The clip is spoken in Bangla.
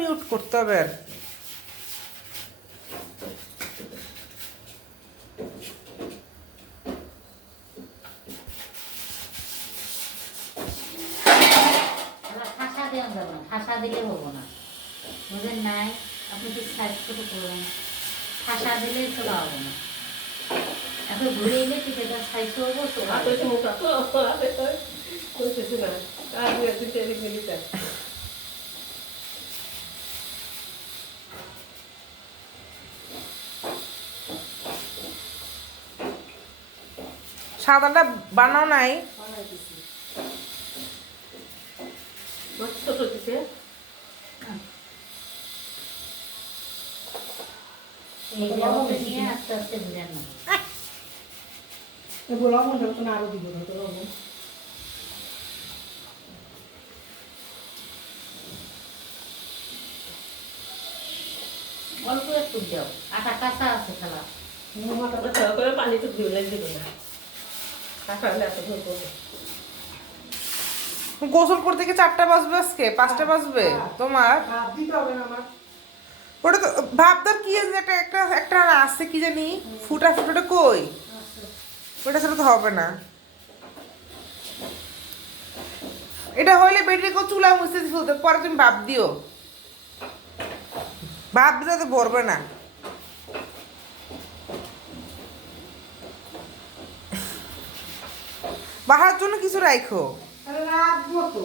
মিউট করতে হবে আর ঠাসা দেওয়া যাবে না, ঠাসা দিলে হবো না, বুঝলেন নাই? আপনি কি সাইজ ছোটো করবেন, ঠাসা দিলে চলা হবে না। এখন ঘুরে এলে পিঠেটা সাইজ হবো চলা হবে। সাদাটা বানাও নাই? এই লেবুটা নিয়ে আস্তে আস্তে ভুলেন না। আরো দিব না তো লবণ। অল্প একটু দাও, আটা কাঁচা আছে খেলা। পানি তো ধুয়ে দিব না, কাঁচা হলে এত ধুয়ে করবো। গোসল করতে গিয়ে 4টা বাজবে, আজকে 5টা বাজবে তোমার। দিতে হবে না আমার। ওটা তো ভাবদার কি জানি একটা একটা একটা আছে কি জানি ফুটা ফুটাটা কই, ওটা ছাড়া তো হবে না। এটা হইলে বেটিকে চুলা মুছতে ফেলতে, পরে তুমি ভাব দিও, ভাব দিলে তো ভরবে না। বাহার জন্য কিছু রাখো। রাখবো তো।